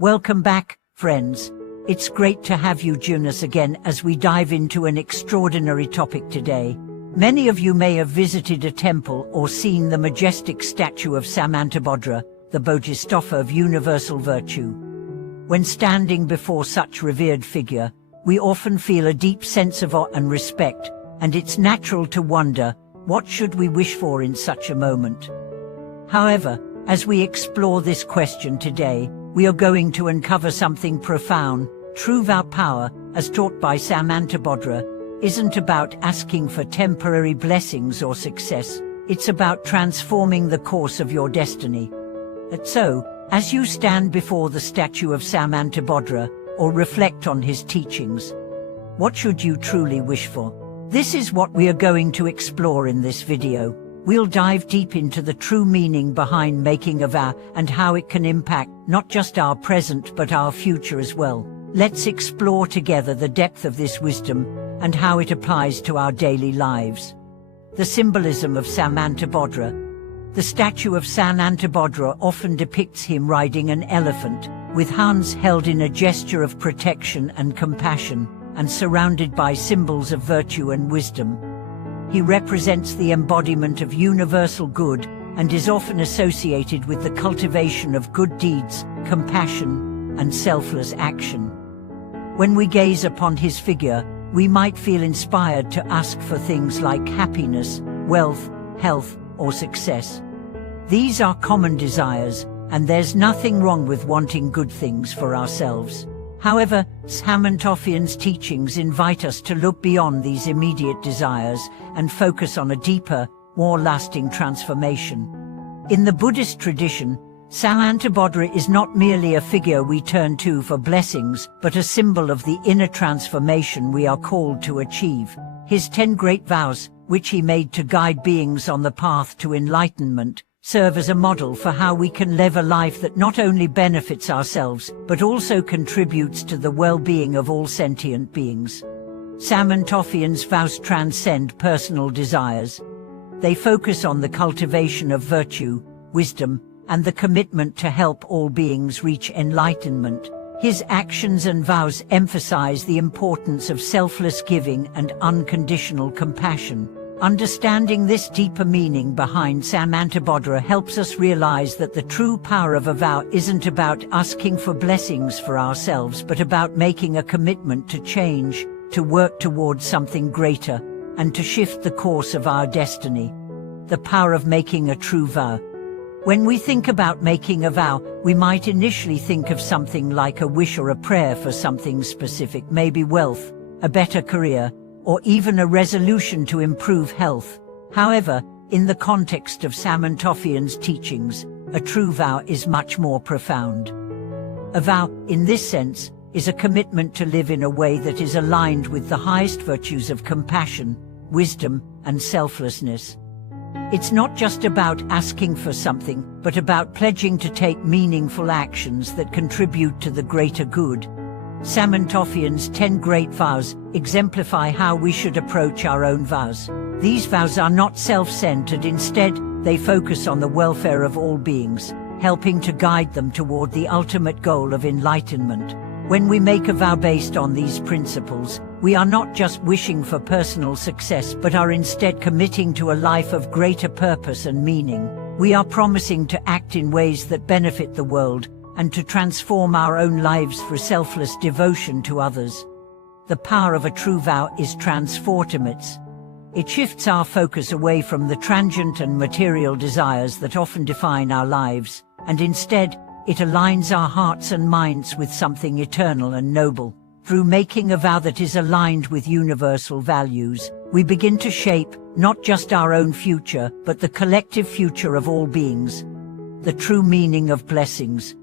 Welcome back, friends. It's great to have you join us again as we dive into an extraordinary topic today. Many of you may have visited a temple or seen the majestic statue of Samantabhadra, the Bodhisattva of universal virtue. When standing before such revered figure, we often feel a deep sense of awe and respect, and it's natural to wonder, what should we wish for in such a moment? However, as we explore this question today, we are going to uncover something profound. True vow power, as taught by Samantabhadra, isn't about asking for temporary blessings or success. It's about transforming the course of your destiny. And so, as you stand before the statue of Samantabhadra, or reflect on his teachings, what should you truly wish for? This is what we are going to explore in this video. We'll dive deep into the true meaning behind making a vow and how it can impact not just our present but our future as well. Let's explore together the depth of this wisdom and how it applies to our daily lives. The symbolism of Samantabhadra. The statue of Samantabhadra often depicts him riding an elephant, with hands held in a gesture of protection and compassion, and surrounded by symbols of virtue and wisdom. He represents the embodiment of universal good and is often associated with the cultivation of good deeds, compassion, and selfless action. When we gaze upon his figure, we might feel inspired to ask for things like happiness, wealth, health, or success. These are common desires, and there's nothing wrong with wanting good things for ourselves. However, Samantabhadra's teachings invite us to look beyond these immediate desires and focus on a deeper, more lasting transformation. In the Buddhist tradition, Samantabhadra is not merely a figure we turn to for blessings, but a symbol of the inner transformation we are called to achieve. His 10 great vows, which he made to guide beings on the path to enlightenment, serve as a model for how we can live a life that not only benefits ourselves, but also contributes to the well-being of all sentient beings. Samantabhadra's vows transcend personal desires. They focus on the cultivation of virtue, wisdom, and the commitment to help all beings reach enlightenment. His actions and vows emphasize the importance of selfless giving and unconditional compassion. Understanding this deeper meaning behind Samantabhadra helps us realize that the true power of a vow isn't about asking for blessings for ourselves but about making a commitment to change, to work towards something greater, and to shift the course of our destiny. The power of making a true vow. When we think about making a vow, we might initially think of something like a wish or a prayer for something specific, maybe wealth, a better career, or even a resolution to improve health. However, in the context of Samantabhadra's teachings, a true vow is much more profound. A vow, in this sense, is a commitment to live in a way that is aligned with the highest virtues of compassion, wisdom, and selflessness. It's not just about asking for something, but about pledging to take meaningful actions that contribute to the greater good. Samantabhadra's 10 great vows exemplify how we should approach our own vows. These vows are not self-centered, instead, they focus on the welfare of all beings, helping to guide them toward the ultimate goal of enlightenment. When we make a vow based on these principles, we are not just wishing for personal success but are instead committing to a life of greater purpose and meaning. We are promising to act in ways that benefit the world, and to transform our own lives through selfless devotion to others. The power of a true vow is transformative. It shifts our focus away from the transient and material desires that often define our lives, and instead, it aligns our hearts and minds with something eternal and noble. Through making a vow that is aligned with universal values, we begin to shape not just our own future, but the collective future of all beings. The true meaning of blessings.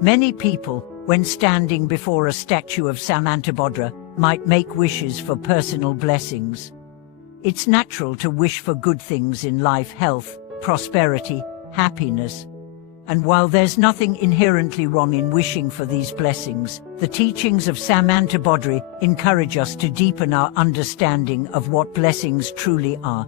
Many people, when standing before a statue of Samantabhadra, might make wishes for personal blessings. It's natural to wish for good things in life: health, prosperity, happiness. And while there's nothing inherently wrong in wishing for these blessings, the teachings of Samantabhadra encourage us to deepen our understanding of what blessings truly are.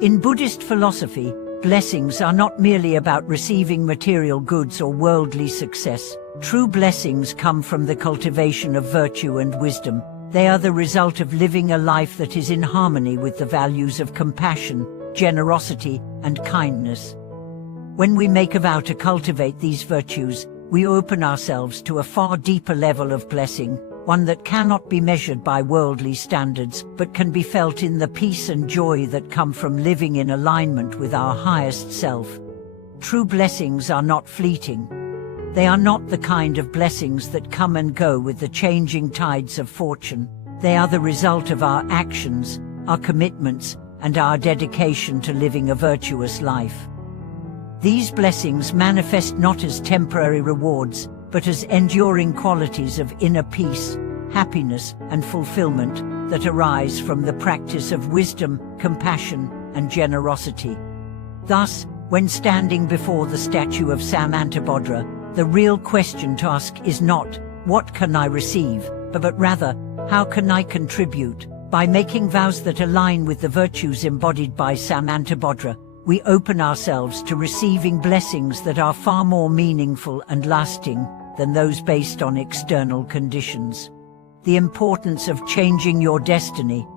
In Buddhist philosophy, blessings are not merely about receiving material goods or worldly success. True blessings come from the cultivation of virtue and wisdom. They are the result of living a life that is in harmony with the values of compassion, generosity, and kindness. When we make a vow to cultivate these virtues, we open ourselves to a far deeper level of blessing, one that cannot be measured by worldly standards, but can be felt in the peace and joy that come from living in alignment with our highest self. True blessings are not fleeting. They are not the kind of blessings that come and go with the changing tides of fortune. They are the result of our actions, our commitments, and our dedication to living a virtuous life. These blessings manifest not as temporary rewards, but as enduring qualities of inner peace, happiness, and fulfillment that arise from the practice of wisdom, compassion, and generosity. Thus, when standing before the statue of Samantabhadra, the real question to ask is not, "What can I receive?" but rather, "How can I contribute?" By making vows that align with the virtues embodied by Samantabhadra, we open ourselves to receiving blessings that are far more meaningful and lasting than those based on external conditions. The importance of changing your destiny.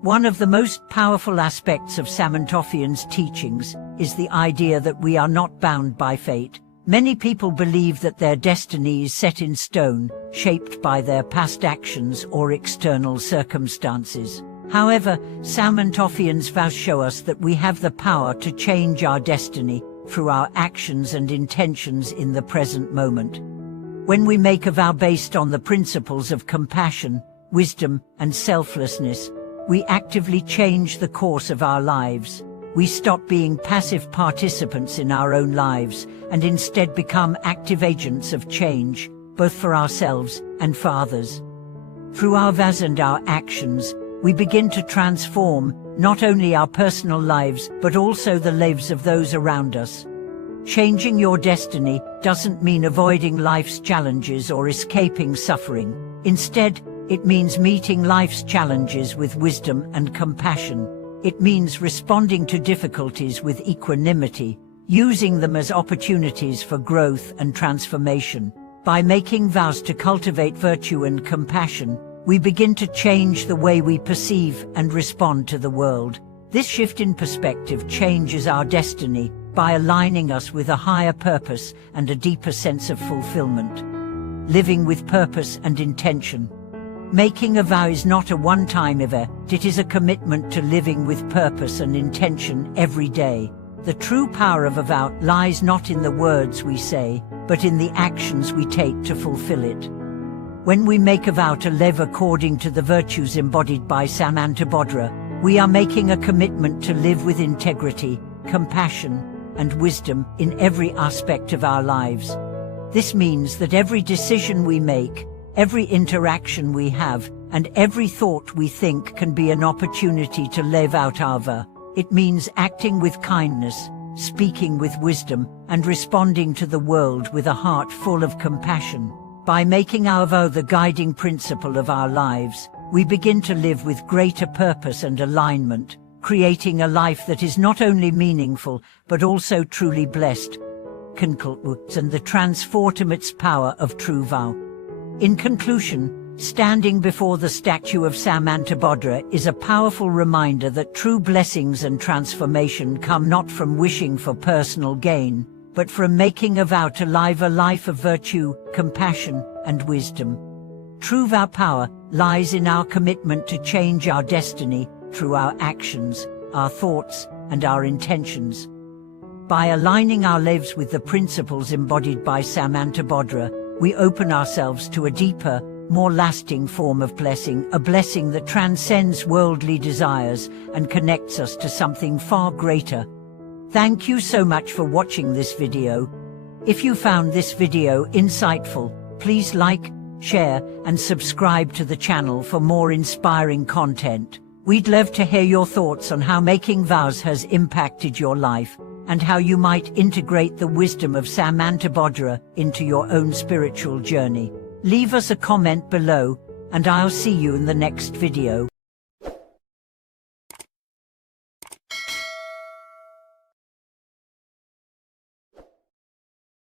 One of the most powerful aspects of Samantabhadra's teachings is the idea that we are not bound by fate. Many people believe that their destiny is set in stone, shaped by their past actions or external circumstances. However, Samantabhadra's vows show us that we have the power to change our destiny through our actions and intentions in the present moment. When we make a vow based on the principles of compassion, wisdom, and selflessness, we actively change the course of our lives. We stop being passive participants in our own lives and instead become active agents of change, both for ourselves and for others. Through our vows and our actions, we begin to transform not only our personal lives but also the lives of those around us. Changing your destiny doesn't mean avoiding life's challenges or escaping suffering. Instead, it means meeting life's challenges with wisdom and compassion. It means responding to difficulties with equanimity, using them as opportunities for growth and transformation. By making vows to cultivate virtue and compassion, we begin to change the way we perceive and respond to the world. This shift in perspective changes our destiny by aligning us with a higher purpose and a deeper sense of fulfillment. Living with purpose and intention. Making a vow is not a one-time event, it is a commitment to living with purpose and intention every day. The true power of a vow lies not in the words we say, but in the actions we take to fulfill it. When we make a vow to live according to the virtues embodied by Samantabhadra, we are making a commitment to live with integrity, compassion, and wisdom in every aspect of our lives. This means that every decision we make, every interaction we have, and every thought we think can be an opportunity to live out our vow. It means acting with kindness, speaking with wisdom, and responding to the world with a heart full of compassion. By making our vow the guiding principle of our lives, we begin to live with greater purpose and alignment, creating a life that is not only meaningful, but also truly blessed. And the transformative power of true vow. In conclusion, standing before the statue of Samantabhadra is a powerful reminder that true blessings and transformation come not from wishing for personal gain, but from making a vow to live a life of virtue, compassion, and wisdom. True vow power lies in our commitment to change our destiny through our actions, our thoughts, and our intentions. By aligning our lives with the principles embodied by Samantabhadra, we open ourselves to a deeper, more lasting form of blessing, a blessing that transcends worldly desires and connects us to something far greater. Thank you so much for watching this video. If you found this video insightful, please like, share, and subscribe to the channel for more inspiring content. We'd love to hear your thoughts on how making vows has impacted your life, and how you might integrate the wisdom of Samantabhadra into your own spiritual journey. Leave us a comment below, and I'll see you in the next video.